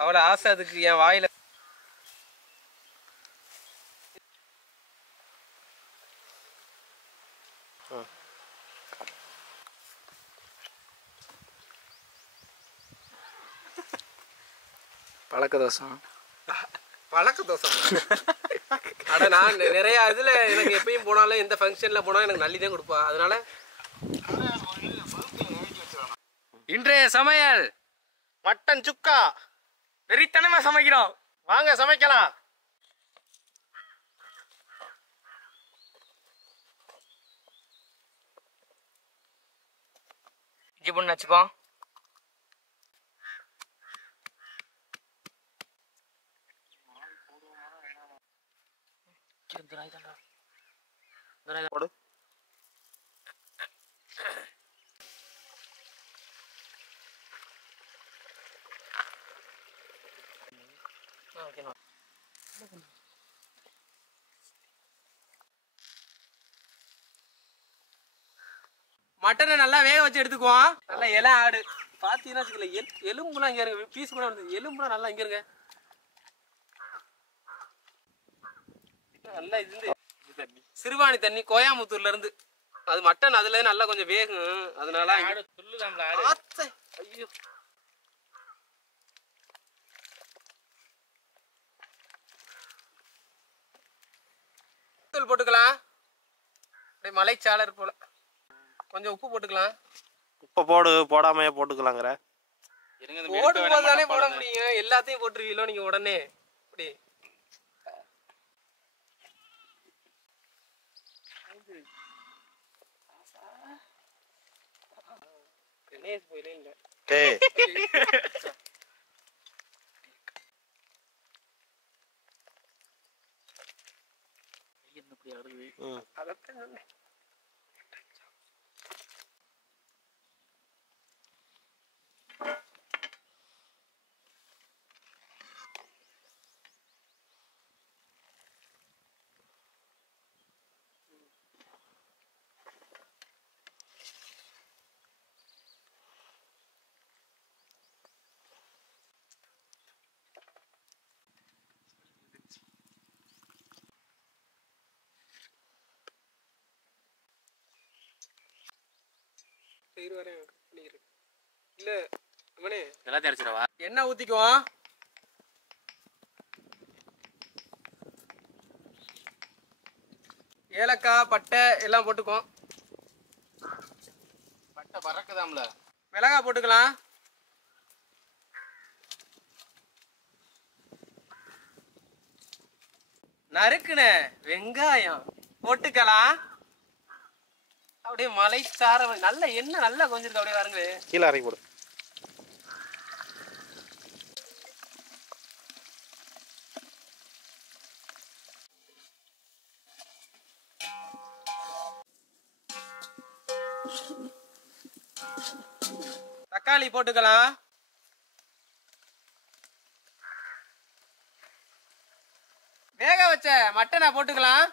அவ்வளோ ஆசை அதுக்கு என் வாயில. பழக்க தோசம் அட நான் நிறைய இதுல எனக்கு எப்பயும் போனாலும் எந்த ஃபங்க்ஷன்ல போனாலும் எனக்கு நல்லி தான் கொடுப்பா. அதனால இன்றைய சமையல் மட்டன் சுக்கா வெறித்தனமா சமைக்கிறோம். வாங்க சமைக்கலாம். இஞ்சி பூண்டு நச்சுப்போம். போடு. மட்டனை நல்லா வேக வச்சு எடுத்துக்குவோம். நல்லா இலை ஆடு பார்த்தீங்கன்னா வச்சுக்கல, எலும்புலாம் இங்கே இருங்க, பீஸ் கூட வந்து எலும்புலாம் நல்லா இங்கே இருங்க. நல்லா இது சிறுவாணி தண்ணி கோயம்புத்தூர்ல இருந்து அது மட்டன் அதுல நல்லா கொஞ்சம் வேகும். அதனால ஐயோ தூள் போட்டுக்கலாம். அப்படியே மலைச்சாளர் போல கொஞ்சம் உப்பு போட்டுக்கலாம். உப்பை போடு, போடாமையே போட்டுக்கலாங்கிற. போடும் போதுதானே போட முடியும். எல்லாத்தையும் போட்டுருவீங்களோ நீங்க உடனே. அப்படி இல்ல அவனே எல்லாத்தையும் அரைச்சிடவா? எண்ணெய் ஊத்திக்குவோம். ஏலக்காய் பட்டை எல்லாம் போட்டுக்குவோம். பட்டை பறக்குதாம்ல. மிளகாய் போட்டுக்கலாம். நறுக்குன வெங்காயம் போட்டுக்கலாம். அப்படியே மலை சார நல்ல எண்ணெய் நல்லா கொஞ்சிருக்கு. அப்படியே பாருங்க, கீழே இறக்கி போடு. தக்காளி போட்டுக்கலாம். வேக வச்ச மட்டனை போட்டுக்கலாம்.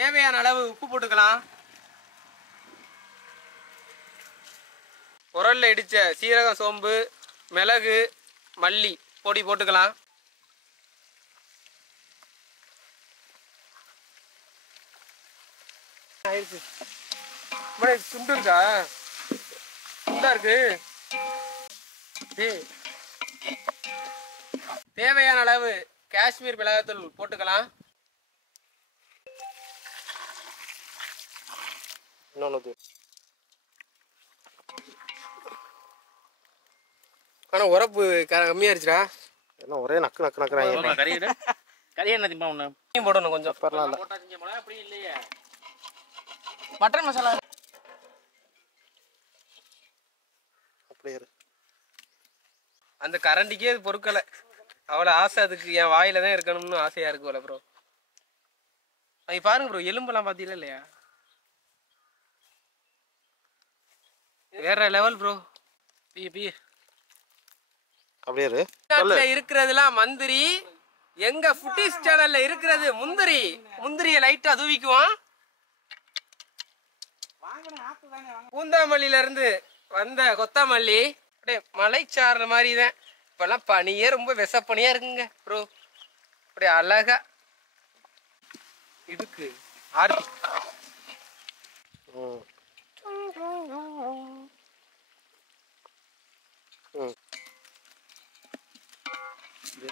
தேவையான அளவு உப்பு போட்டுக்கலாம். உரல்ல இடிச்ச சீரகம், சோம்பு, மிளகு, மல்லி பொடி போட்டுக்கலாம். துண்டு இருக்கா? துண்டா இருக்கு. தேவையான அளவு காஷ்மீர் மிளகாய்த்தூள் போட்டுக்கலாம். இன்னொன்று ஆனா உரப்பு கம்மியாயிருச்சுடா. என்ன ஒரே நக்கு நக்கு நக்குறாங்க. கறி என்ன திம்பா ஒண்ணு போடணும் கொஞ்சம். பரவாயில்ல. அப்படி இல்லையே. மட்டன் மசாலா அப்படியே அந்த கரண்டிக்கே அது பொறுக்கலை. அவ்வளோ ஆசை அதுக்கு. என் வாயில தான் இருக்கணும்னு ஆசையா இருக்கு போல ப்ரோ. அது பாருங்க ப்ரோ, எலும்பெல்லாம் பார்த்தீங்களா இல்லையா? வேற லெவல் ப்ரோ. அப்படியே இருக்கிறதுலாம் மந்திரி எங்க ஃபுட்டிஸ் சேனல்ல இருக்கிறது முந்திரியை லைட்டா தூவிக்குவோம். பூந்தாமல்லியில இருந்து வந்த கொத்தமல்லி அப்படியே மலைச்சாரல் மாதிரி தான். இப்பெல்லாம் பனியே ரொம்ப விஷப்பனியா இருக்குங்க ப்ரோ. அப்படியே அழகா இதுக்கு ஆர்த்தி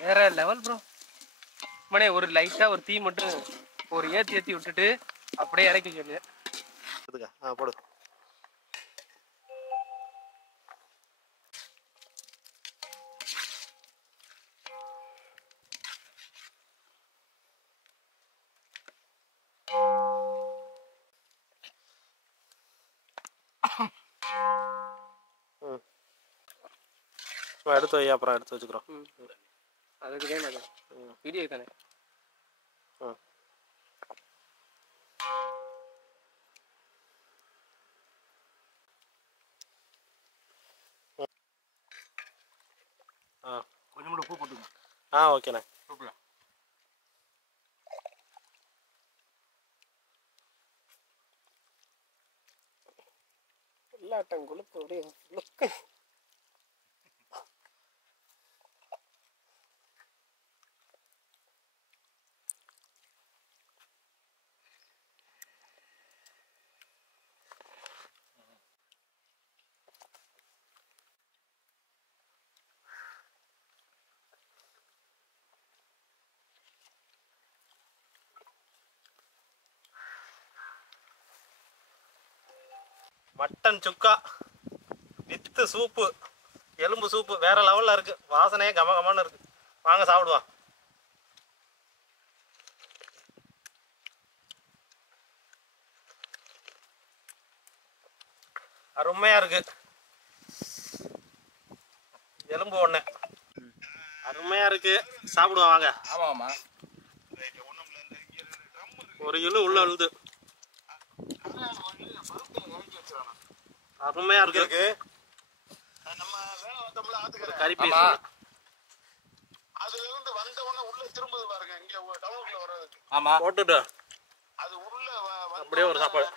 வேற லெவல் ப்ரோ. மனே ஒரு லைட்டா ஒரு தீ மட்டும் ஒரு ஏத்தி விட்டுட்டு அப்படியே இறக்கி சொல்லு. போடு. எடுத்து வை, அப்புறம் எடுத்து வச்சுக்கிறோம். அதுக்கு தான் வீடியோ தானே. கொஞ்சம் கூட பூ போட்டுங்க. ஓகேண்ணே. எல்லாட்டம் கொழுப்பு அப்படியே மட்டன் சுக்கா வித்து சூப்பு, எலும்பு சூப்பு வேற லெவல்ல இருக்கு. வாசனையே கமகமான இருக்கு. வாங்க சாப்பிடுவா. அருமையா இருக்கு. எலும்பு ஒண்ணு அருமையா இருக்கு. சாப்பிடுவா வாங்க. ஆமாம். ஒரு கிலோ உள்ள அழுது அருமையா இருக்கு. நம்ம வேலை வந்தோம்ல ஆத்துக்கற கறி பீஸ். அதுல இருந்து வந்த உடனே உள்ள திரும்புது பாருங்க, இங்க டவுனுக்குள்ள வர்றதுக்கு. ஆமா. போட்டுட்டு அது உள்ள அப்படியே ஒரு சாப்பாடு.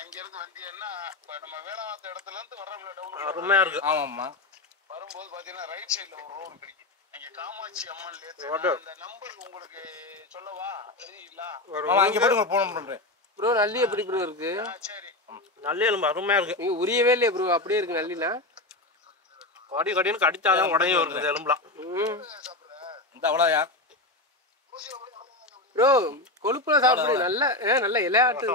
அங்க இருந்து வந்தீங்கன்னா நம்ம வேலை பார்த்த இடத்துல இருந்து வர்றோம்ல டவுனுக்குள்ள, அருமையா இருக்கு. ஆமாம்மா. வரும்போது பாத்தீங்கன்னா ரைட் சைடுல ஒரு ரோடு கிடைக்கும். அங்க காமாட்சி அம்மன் அந்த நம்பர் உங்களுக்கு சொல்லவா தெரியுங்களா? அங்கே போட்டு போன் பண்றேன் ப்ரோ. நல்லி எப்படி ப்ரோ இருக்கு? சரி, நல்ல எலும்பு அருமையா இருக்கு. நீங்க உரியவே இல்லையா ப்ரோ? அப்படியே இருக்கு நல்லிலாம். கடி கடின்னு கடிச்சாதான் உடனே வருது எலும்புலாம். இந்த அவ்வளோயா ப்ரோ? கொழுப்புலாம் சாப்பிடு. நல்ல இலையாட்டு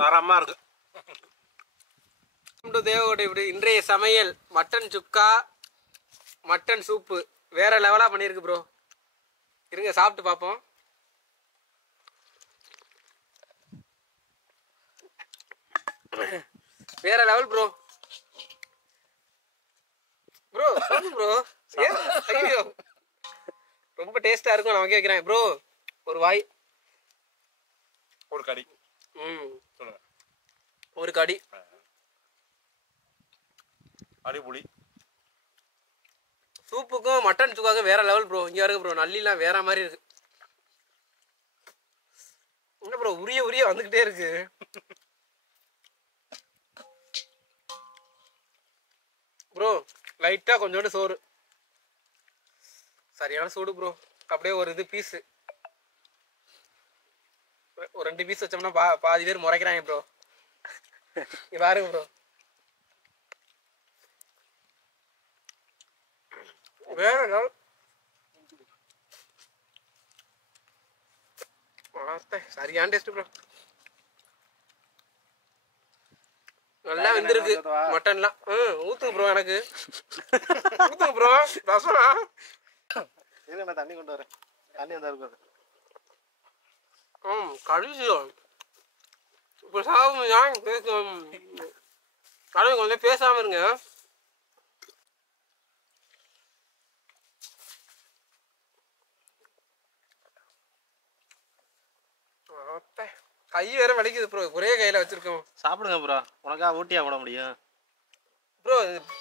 தரமா இருக்கு. தேவகோட்டை இப்படி இன்றைய சமையல் மட்டன் சுக்கா, மட்டன் சூப்பு வேற லெவலா பண்ணியிருக்கு ப்ரோ. இருங்க சாப்பிட்டு பார்ப்போம். வேற லெவல் ப்ரோ. ப்ரோ சொல்லு ப்ரோ. ஐயோ ரொம்ப டேஸ்டா இருக்கும். நமக்கே வைக்கிறேன் ப்ரோ. ஒரு வாய், ஒரு கடி. சொல்லுங்க. ஒரு கடி அடிபுளி. சூப்புக்கும் மட்டன் சுக்காக்கும் வேற லெவல் ப்ரோ. இங்க இருக்கு ப்ரோ. நல்லிலாம் வேற மாதிரி இருக்கு. என்ன ப்ரோ உரிய வந்துகிட்டே இருக்கு. ப்ரோ லைட்டா கொஞ்சோண்டு சோறு, சரியான சூடு ப்ரோ. அப்படியே ஒரு இது பீஸ், ஒரு 2 பீஸ் வச்சோம்னா பாதி பேர் முறைக்கிறாங்க ப்ரோ. பாருங்க ப்ரோ. வேற லெவல். சரியான டேஸ்ட் ப்ரோ. நல்லா வெந்திருக்கு மட்டன்லாம். ஊத்துங்க ப்ரோ. எனக்கு ஊத்துங்க ப்ரோ. ரசம் இருங்க, நான் தண்ணி கொண்டு வரேன். தண்ணி வந்தா இருக்கு. கடிச்சியோ இப்போ சாப்பிடுங்க. கடவுள் கொஞ்சம் பேசாம இருங்க. கை வேற வலிக்குது ப்ரோ. ஒரே கையில வச்சிருக்கோம். சாப்பிடுங்க ப்ரோ. உனக்கா ஊட்டியா போட முடியும் ப்ரோ?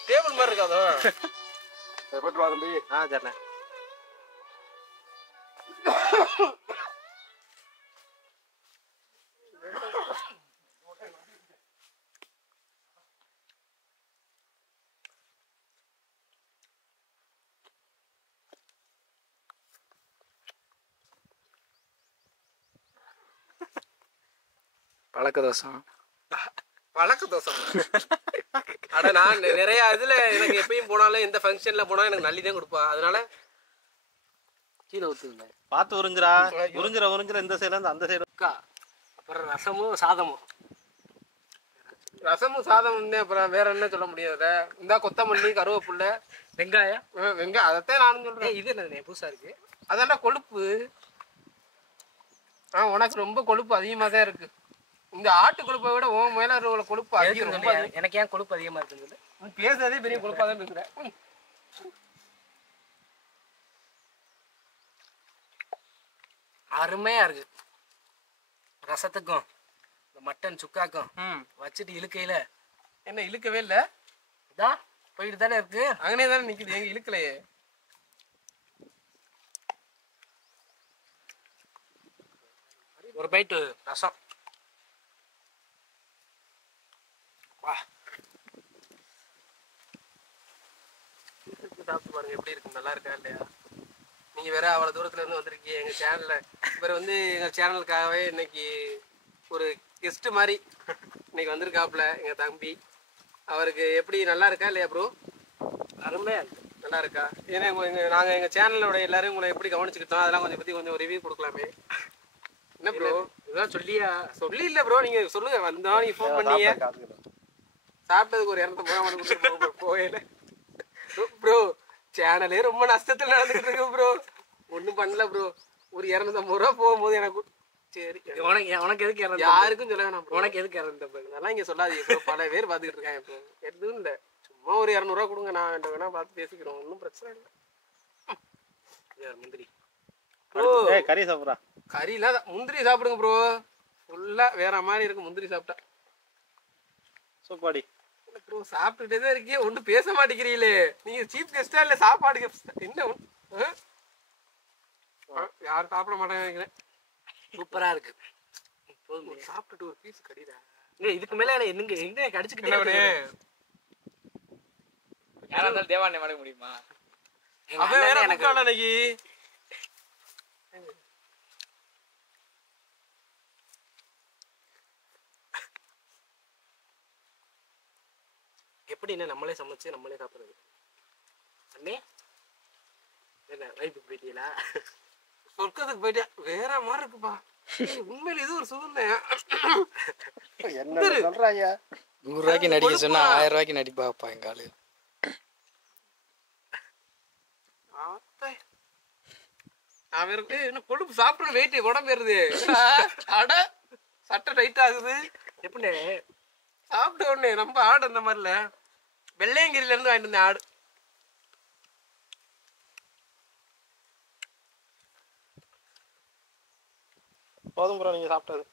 டேபிள் மாதிரி இருக்காதோ? போயிட்டு வா தம்பி. சரிண்ணே. பழக்க தோசம். அட நான் நிறைய இதுல எனக்கு எப்பயும் போனாலும் எந்த ஃபங்க்ஷன்ல போனாலும் எனக்கு நல்லி தான் கொடுப்பா. அதனால கீழே ஊத்துங்க. பார்த்து உறிஞ்சிரா. உறிஞ்சிர இந்த சைடுல இருந்து அந்த சைடு. அப்புறம் ரசமும் சாதமும். ரசமும் சாதமும் அப்புறம் வேற என்ன சொல்ல முடியாது. இந்த கொத்தமல்லி, கருவேப்பிலை, வெங்காயம். வெங்காயம் அதைத்தான் நானும் சொல்றேன். இது என்ன புதுசா இருக்கு? அதான்டா கொழுப்பு. உனக்கு ரொம்ப கொழுப்பு அதிகமாக தான் இருக்கு. இந்த ஆட்டு கொழுப்பை விட உன் மேல உள்ள கொழுப்பு அதிகம். ரொம்ப எனக்கு ஏன் கொழுப்பு அதிகமா இருக்குது? நீ பேசுறதே பெரிய கொழுப்பா தான் பேசுற. அருமையா இருக்கு. ரசத்துக்கும் இந்த மட்டன் சுக்காக்கும் வச்சுட்டு இழுக்கையில என்ன இழுக்கவே இல்லை. இதான் போயிட்டு தானே இருக்கு. அங்கனே தானே நிக்குது. எங்க இழுக்கலையே. ஒரு பைட்டு ரசம். வா சாப்பிட்டு பாருங்க எப்படி இருக்கு. நல்லா இருக்கா இல்லையா? நீங்க வேற அவ்வளவு தூரத்துல இருந்து வந்திருக்கீங்க எங்க சேனல்ல. இவர் வந்து எங்க சேனலுக்காகவே இன்னைக்கு ஒரு கெஸ்ட் மாதிரி இன்னைக்கு வந்திருக்காப்புல எங்க தம்பி. அவருக்கு எப்படி நல்லா இருக்கா இல்லையா ப்ரோ? அருமையா இருக்கு. நல்லா இருக்கா? ஏன்னா நாங்க எங்க சேனலோட எல்லாரும் உங்களை எப்படி கவனிச்சுக்கிட்டோம் அதெல்லாம் கொஞ்சம் பத்தி கொஞ்சம் ரிவ்யூ கொடுக்கலாமே. என்ன ப்ரோ இதெல்லாம் சொல்லி இல்ல ப்ரோ. நீங்க சொல்லுங்க. வந்தோம் நீங்க ஃபோன் பண்ணீங்க. சாப்பிட்டதுக்கு ஒரு 250 ரூபா போகல ப்ரோ. சேனலே ரொம்ப நஷ்டத்துல நடந்துகிட்டு இருக்கு ப்ரோ. ஒன்றும் பண்ணல ப்ரோ. ஒரு 250 ரூபா போகும்போது எனக்கு சரி உனக்கு எதுக்கு யாருக்கும் சொல்ல வேணாம். உனக்கு எதுக்கு 250? அதெல்லாம் இங்கே சொல்லாதீங்க ப்ரோ. பல பேர் பார்த்துக்கிட்டு இருக்காங்க இப்போ. எதுவும் இல்லை. சும்மா ஒரு 200 ரூபா கொடுங்க. நான் வேணா பார்த்து பேசிக்கிறோம். ஒன்றும் பிரச்சனை இல்லை. முந்திரி ப்ரோ. கறி சாப்பிட்றா. கறிலாம் முந்திரி சாப்பிடுங்க ப்ரோ. ஃபுல்லாக வேற மாதிரி இருக்கு முந்திரி சாப்பிட்டா. சூப்பாடி ப்ரோ சாப்பிட்டுட்டே தான் இருக்கீங்க. ஒன்றும் பேச மாட்டேங்கிறீங்களே. நீங்கள் சீஃப் கெஸ்டா இல்லை சாப்பாடு என்ன யாரும் சாப்பிட மாட்டாங்க நினைக்கிறேன். சூப்பராக இருக்கு. சாப்பிட்டுட்டு ஒரு பீஸ் கடிடா. இதுக்கு மேலே என்னங்க எங்க கடிச்சுக்கிட்டே யாரா இருந்தாலும் தேவாண்ணே மடக்க முடியுமா? அவன் வேற எனக்கு அன்னைக்கு எப்படி என்ன நம்மளே சமைச்சு நம்மளே சாப்பிடுறது. அண்ணே என்ன லைஃபுக்கு போயிட்டீங்களா? சொர்க்கத்துக்கு போயிட்டியா? வேற மாதிரி இருக்குப்பா. உண்மையில இது ஒரு சுகமே. என்ன சொல்றாங்க? 100 ரூபாய்க்கு நடிக்க சொன்னா 1000 ரூபாய்க்கு நடிப்பாப்பா எங்க ஆளு. என்ன கொழுப்பு சாப்பிட்டு வெயிட் உடம்பு ஏறுது. அட சட்டை டைட் ஆகுது. எப்படி சாப்பிட்ட உடனே நம்ம ஆடு அந்த மாதிரில வெள்ளையங்கிரில இருந்து வாங்கிட்டு இருந்தேன் ஆடு. போதும் ப்ரோ நீங்க சாப்பிட்டது.